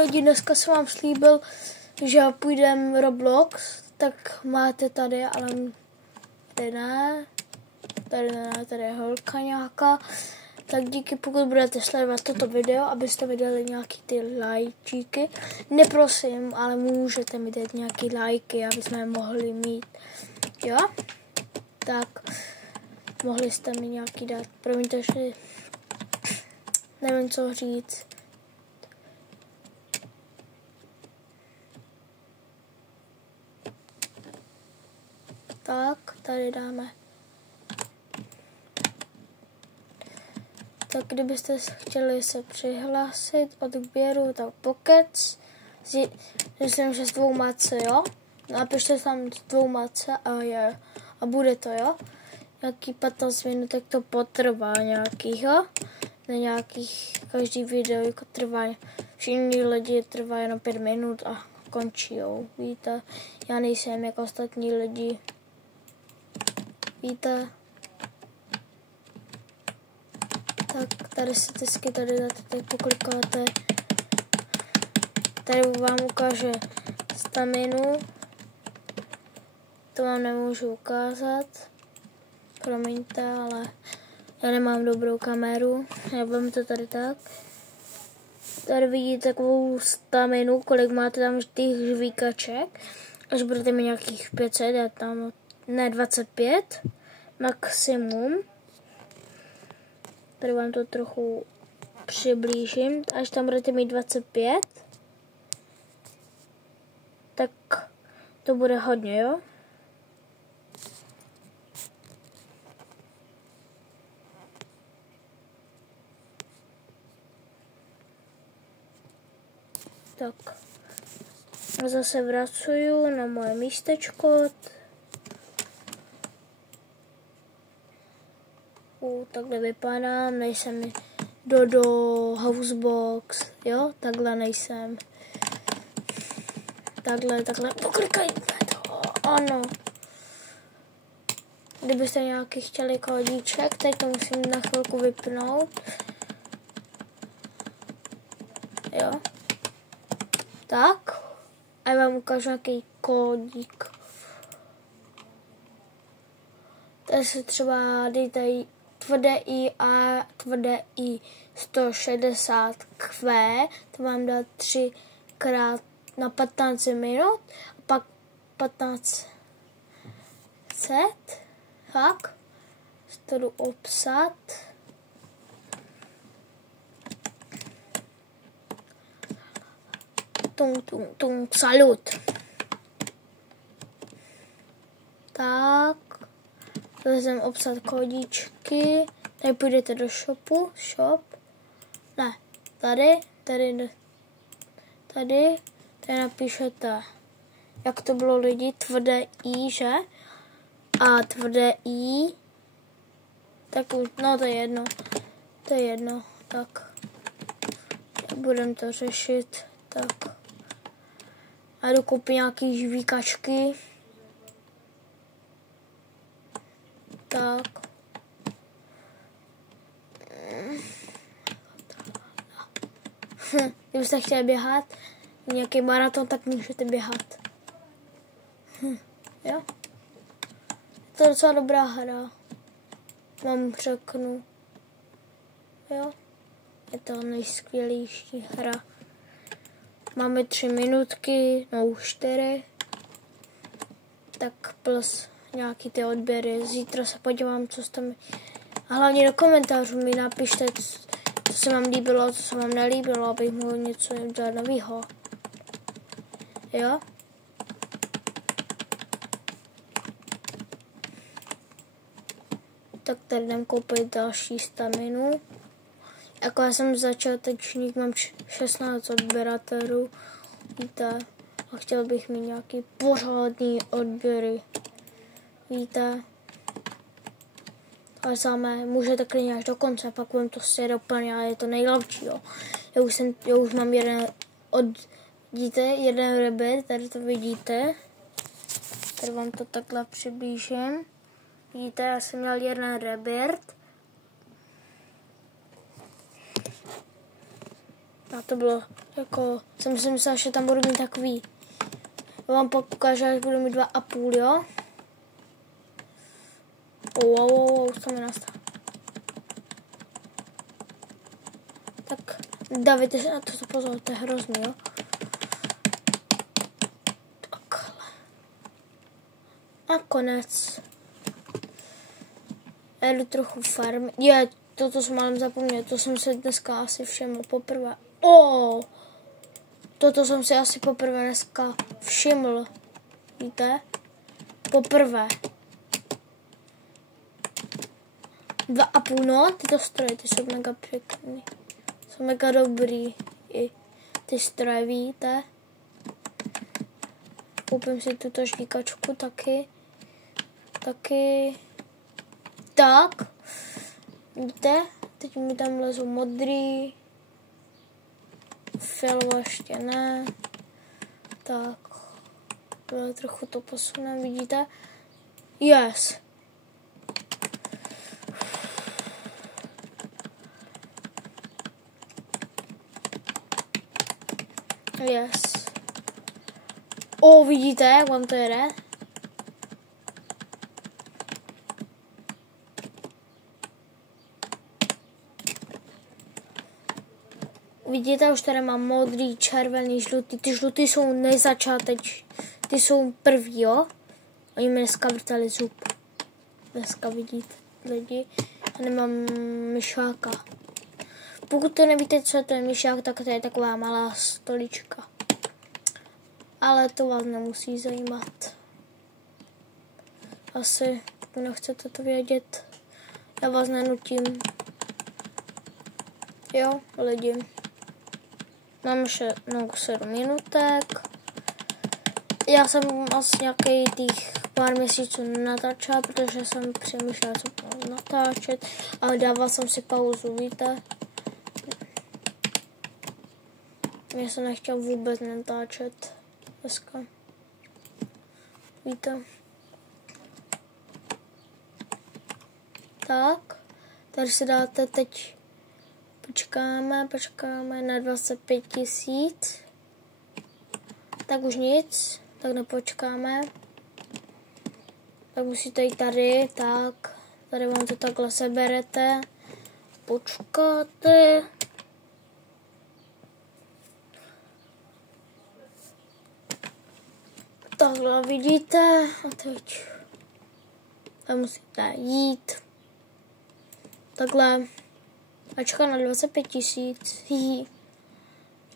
lidi, dneska jsem vám slíbil, že půjdeme Roblox, tak máte tady, ale tady ne, tady je holka nějaká. Tak díky, pokud budete sledovat toto video, abyste mi dali nějaký ty lajčíky. Neprosím, ale můžete mi dát nějaký lajky, aby jsme mohli mít. Jo? Tak, mohli jste mi nějaký dát. Promiňte, že nevím, co říct. Tak, tady dáme. Tak kdybyste chtěli se přihlásit odběru, tak pokec. Myslím, že s 2 C, jo? Napište tam s 2 C a bude to, jo? Nějaký 15 minut, tak to potrvá nějakých, jo? Na nějakých, každý video jako trvá, všichni lidi trvá jenom 5 minut a končí, jo? Víte, já nejsem jako ostatní lidi. Víte? Tak tady statistiky, tady dáte, tady poklikáte. Tady vám ukáže staminu. To vám nemůžu ukázat. Promiňte, ale já nemám dobrou kameru. Já vám to tady tak. Tady vidíte takovou staminu, kolik máte tam těch žvíkaček. Až budete mít nějakých 500, já tam ne 25 maximum. Tady vám to trochu přiblížím. Až tam budete mít 25, tak to bude hodně, jo? Tak. A zase vracuju na moje místečko. Takhle vypadám, nejsem Dodo, Housebox, jo, takhle nejsem. Takhle, poklikajte to, ano. Kdybyste nějaký chtěli kódíček, teď to musím na chvilku vypnout. Jo. Tak. A já vám ukážu nějaký kódík. Tady se třeba dejte tvrdé I a tvrdé I 160Q, to vám dá 3x na 15 minut, a pak 15 set, tak, to jdu obsat. Salut. Tak. Tady jsem obsat kódíčky, tady půjdete do shopu, ne, tady napíšete, jak to bylo lidi, tvrdé I, že? A tvrdé I, tak no to je jedno, tak, budeme to řešit, tak, a jdu koupit nějaký žvíkačky. Tak. Kdybyste chtěli běhat nějaký maraton, tak můžete běhat. Jo? To je docela dobrá hra. Vám řeknu. Jo? Je to nejskvělejší hra. Máme 3 minutky, no už 4. Tak plus nějaký ty odběry. Zítra se podívám, co jste mi... A hlavně do komentářů mi napište, co se vám líbilo, co se vám nelíbilo, abych mohl něco dělat novýho. Jo? Tak tady jdem koupit další staminu. Jako já jsem začátečník, mám 16 odběratelů. Víte? A chtěl bych mít nějaký pořádný odběry. Víte? Ale samé můžete klidně až do konce, pak vám to sjede úplně, ale je to nejlepší, jo. Já už mám vidíte, jeden rebel, tady to vidíte. Tady vám to takhle přiblížím. Vidíte, já jsem měl jeden rebird. A to bylo jako, jsem si myslela, že tam budu mít takový. Já vám pak ukážu, až budu mít 2,5, jo? Už to mi nastalo. Tak dávajte si na to pozor, to je hrozný, jo? Takhle. A konec. Já jdu trochu farmy. Toto jsem malem zapomněl, to jsem se dneska asi všiml poprvé. Toto jsem si asi poprvé dneska všiml. Víte? Poprvé. 2,5, no, tyto stroje, ty jsou mega pěkný. Jsou mega dobrý. I ty stroje, víte? Koupím si tuto žvíkačku taky. Tak. Víte? Teď mi tam lezou modrý. Fialová ještě ne. Tak. Trochu to posunem, vidíte? Yes. Yes. Vidíte, jak vám to jede? Vidíte, už tady mám modrý, červený, žlutý. Ty žlutý jsou nejzačáteč. Ty jsou první, jo? Oni mi dneska vrtali zub. Dneska vidíte, lidi. Já nemám myšáka. Pokud to nevíte, co je to myšák, tak to je taková malá stolička. Ale to vás nemusí zajímat. Asi nechcete to vědět. Já vás nenutím. Jo, lidi. Mám ještě 7 minutek. Já jsem asi nějaký těch pár měsíců natáčela, protože jsem přemýšlela, co budu natáčet. Ale dával jsem si pauzu, víte. Já jsem nechtěl vůbec natáčet dneska. Víte. Tak. Tady si dáte teď. Počkáme na 25 000. Tak už nic. Tak nepočkáme. Tak musíte jít tady. Tak. Tady vám to takhle seberete. Počkáte. Takhle vidíte. A teď. Tam musíte jít. Takhle. A čeká na 25 000.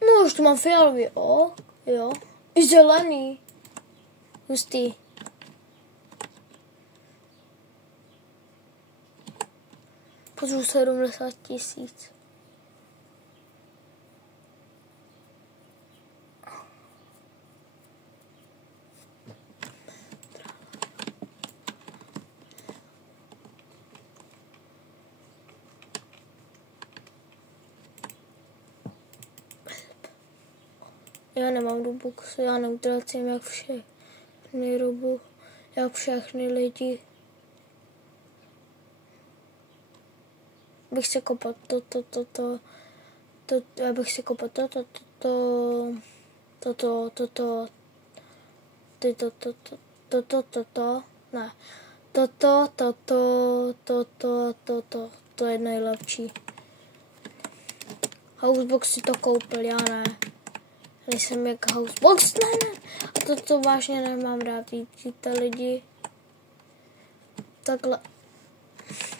No už tu mám fialový. Jo. I zelený. Hustý. Potřebuji 70 000. Já nemám Robux, já neutrácím jak všechny Robux, jak všechny lidi. Bych si kopal já bych si kopal ne. To je nejlepší. Housebox si to koupil, já ne. Nejsem jak Housebox, ne. A to vážně nemám rád, vidíte lidi. Takhle.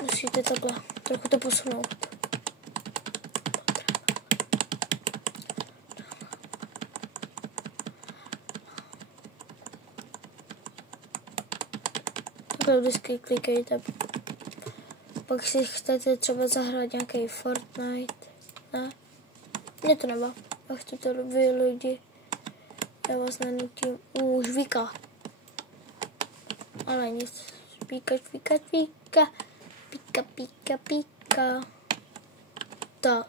Musíte takhle trochu to posunout. Takhle vždycky klikejte. Pak si chcete třeba zahrát nějaký Fortnite. Ne? Mě to nebaví. Já chci to vy lidi. Já vás nenutím. Žvíka. Ale nic. Píka. Píka. Tak.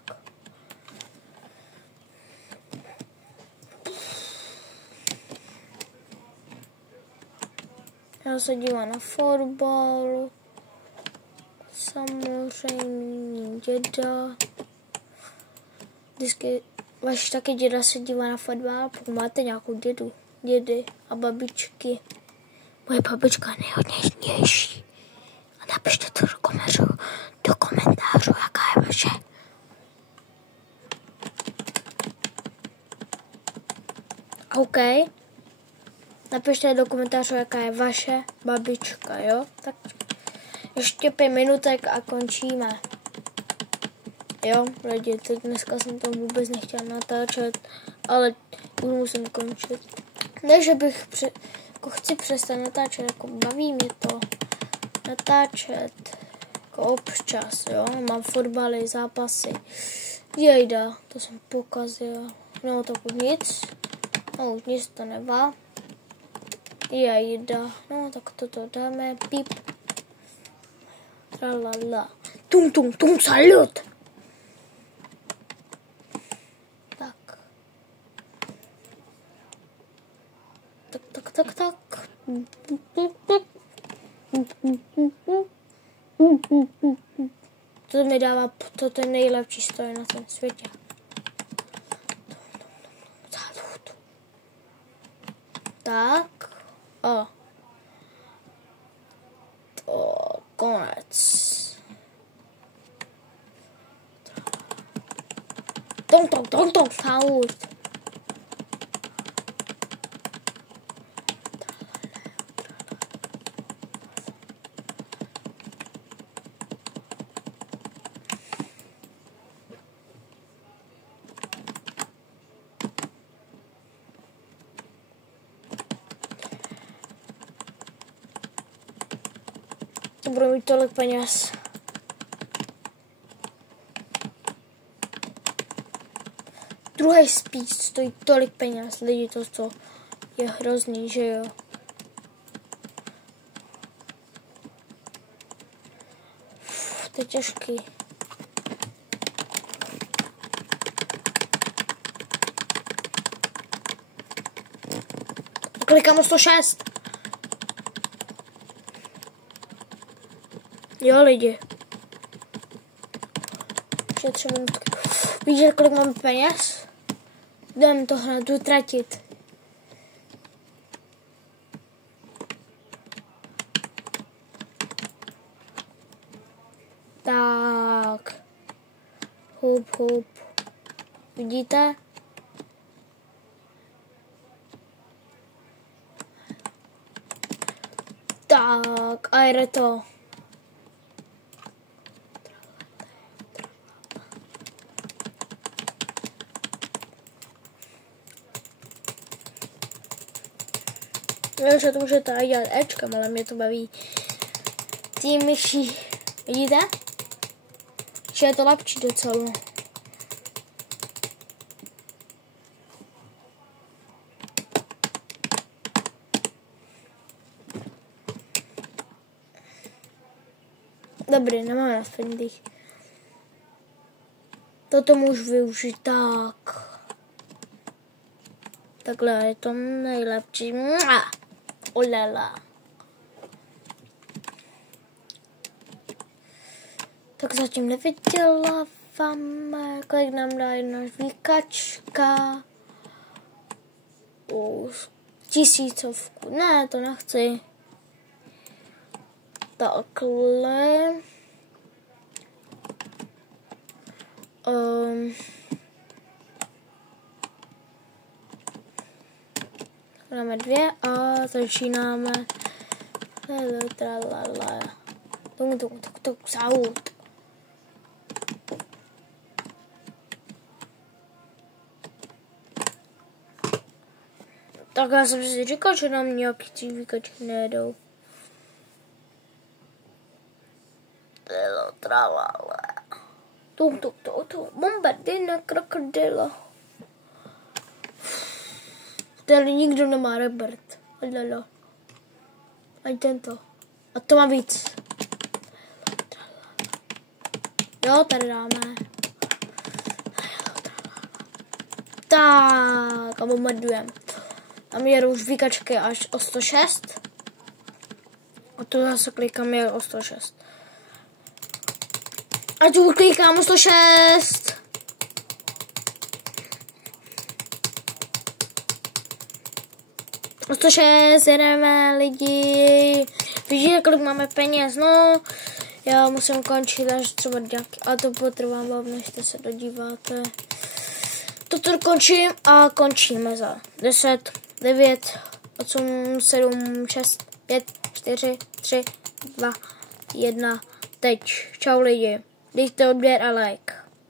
Já se dívám na fotbal. Samozřejmě děda. Vždycky Vaš taky děda se dívá na fotbal, pokud máte nějakou dědy a babičky. Moje babička je nejhodnější. A napište to do komentářů, jaká je vaše. OK. Napište do komentářů, jaká je vaše babička, jo? Tak ještě 5 minutek a končíme. Jo, lidi, teď dneska jsem to vůbec nechtěla natáčet, ale už musím končit. Ne, že bych jako chci přestat natáčet, jako baví mě to natáčet jako občas, jo. Mám fotbaly, zápasy. Jejda, to jsem pokazil. No, tak už nic. No, už nic to nevá. Jejda, no, tak toto dáme. Píp. Tralala. Tum, salut! Tak. To mi dává, to je nejlepší stroj na tom světě. Tak. To konec. Tong, salut. To budu mít tolik peněz. Druhý speed stojí tolik peněz, lidi, to je hrozný, že jo. To je těžký. Klikám o 106. Jo, lidi. Ještě 3 minutky. Víš, kolik mám peněz? Jdem to hned utratit. Tak. Hup. Vidíte? Tak, a jde to. Já že to můžete i dělat Ečkem, ale mě to baví ty myši. Vidíte? Že je to lepší docela. Dobrý, nemáme na spendých. Toto můžu využít tak. Takhle je to nejlepší. Olala. Tak zatím nevyděláváme. Kolik nám dá jedna žvíkačka? 1000. Ne, to nechci. Takhle. Dáme 2 a začínáme. Tuk, salut. Tak já jsem si říkal, že nám nějaký výkačky nejedou. Tuk, bombardina, krokodilo. Tady nikdo nemá Robert. Lala. Ať tento. A to má víc. Jo, tady dáme. Tak, a bombardujeme. A my jedou už výkačky až o 106. A tu zase klikám je o 106. A tu klikám o 106. 106, jedeme lidi. Víš, kolik máme peněz, no. Já musím končit až třeba nějaký, a to potrvá, než se dodíváte. Toto končím a končíme za 10, 9, 8, 7, 6, 5, 4, 3, 2, 1. Teď. Čau lidi. Dejte odběr a like.